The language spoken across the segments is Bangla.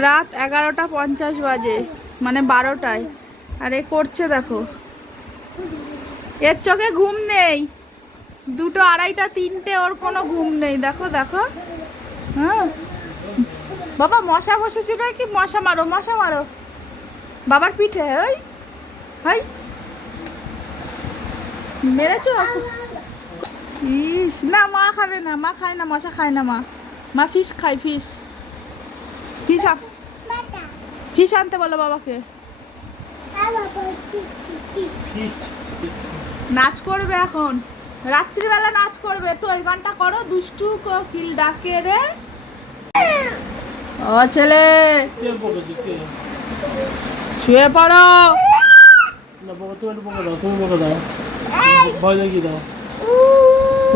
রাত এগারোটা পঞ্চাশ বাজে মানে বারোটায়। আর এ করছে দেখো। এর চোখে ঘুম নেই। দুটো আড়াইটা, তিনটে, ওর কোনো ঘুম নেই। দেখো দেখো। হ্যাঁ। বাবা, মশা বসেছিল কি? মশা মারো মশা মারো। বাবার পিঠে ওই হাই মেরেছো? ইস, না, মা খাবে না, মা খায় না, মশা খায় না, মা। মা ফিশ খায়, ফিশ। আ- ফিশ আনতে বলো বাবাকে। নাচ করবে এখন। রাত্রিবেলা নাচ করবে। একটু ওই গানটা করো দুষ্টু কিল ডাকে রে। ও ছেলে। শুয়ে পড়ো। ভয় দাও।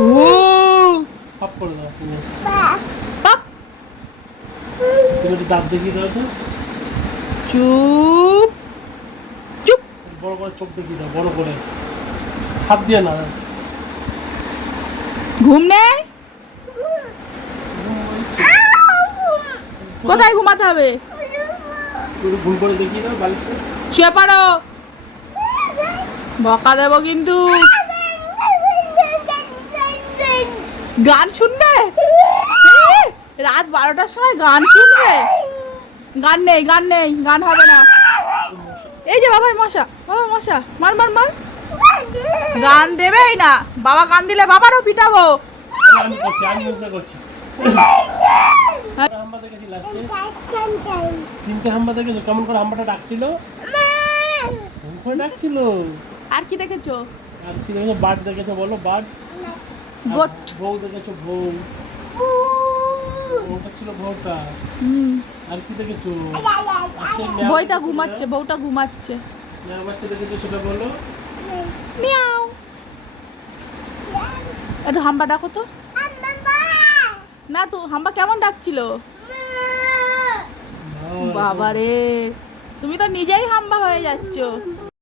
উ। করে দাও তুমি। পাপ তুমি একটু দাঁত দেখিয়ে দাও তো। চুপ চুপ। বড় করে চোখ দেখিয়ে দাও বড় করে। হাত দিয়ে না। ঘুম নেই? কোথায় ঘুমাতে হবে? ভুল করে দেখিয়ে দাও বালিশে শুয়ে পড়ো। বকা দেবো কিন্তু। গান শুনবে? রাত বারোটার সময় গান শুনবে? গান নেই গান নেই গান হবে না। এই যে বাবা মশা বাবা মশা মার মার মার। গান দেবেই না। বাবা গান দিলে বাবারও পিটাবো। তিনটে হাম্বা দেখেছ কেমন করে হাম্বাটা ডাকছিল ডাকছিল আর কি দেখেছ? আর কি দেখেছ? বাঘ দেখেছ বলো আর গোট। বউ দেখেছ বউ ওটা ছিল বউটা হুম আর কি দেখেছ? বইটা ঘুমাচ্ছে বউটা? ঘুমাচ্ছে। সেটা বলো। মিয়াও। একটু হাম্বা ডাকো তো। না তো হাম্বা কেমন ডাকছিল? বাবা রে তুমি তো নিজেই হাম্বা হয়ে যাচ্ছ।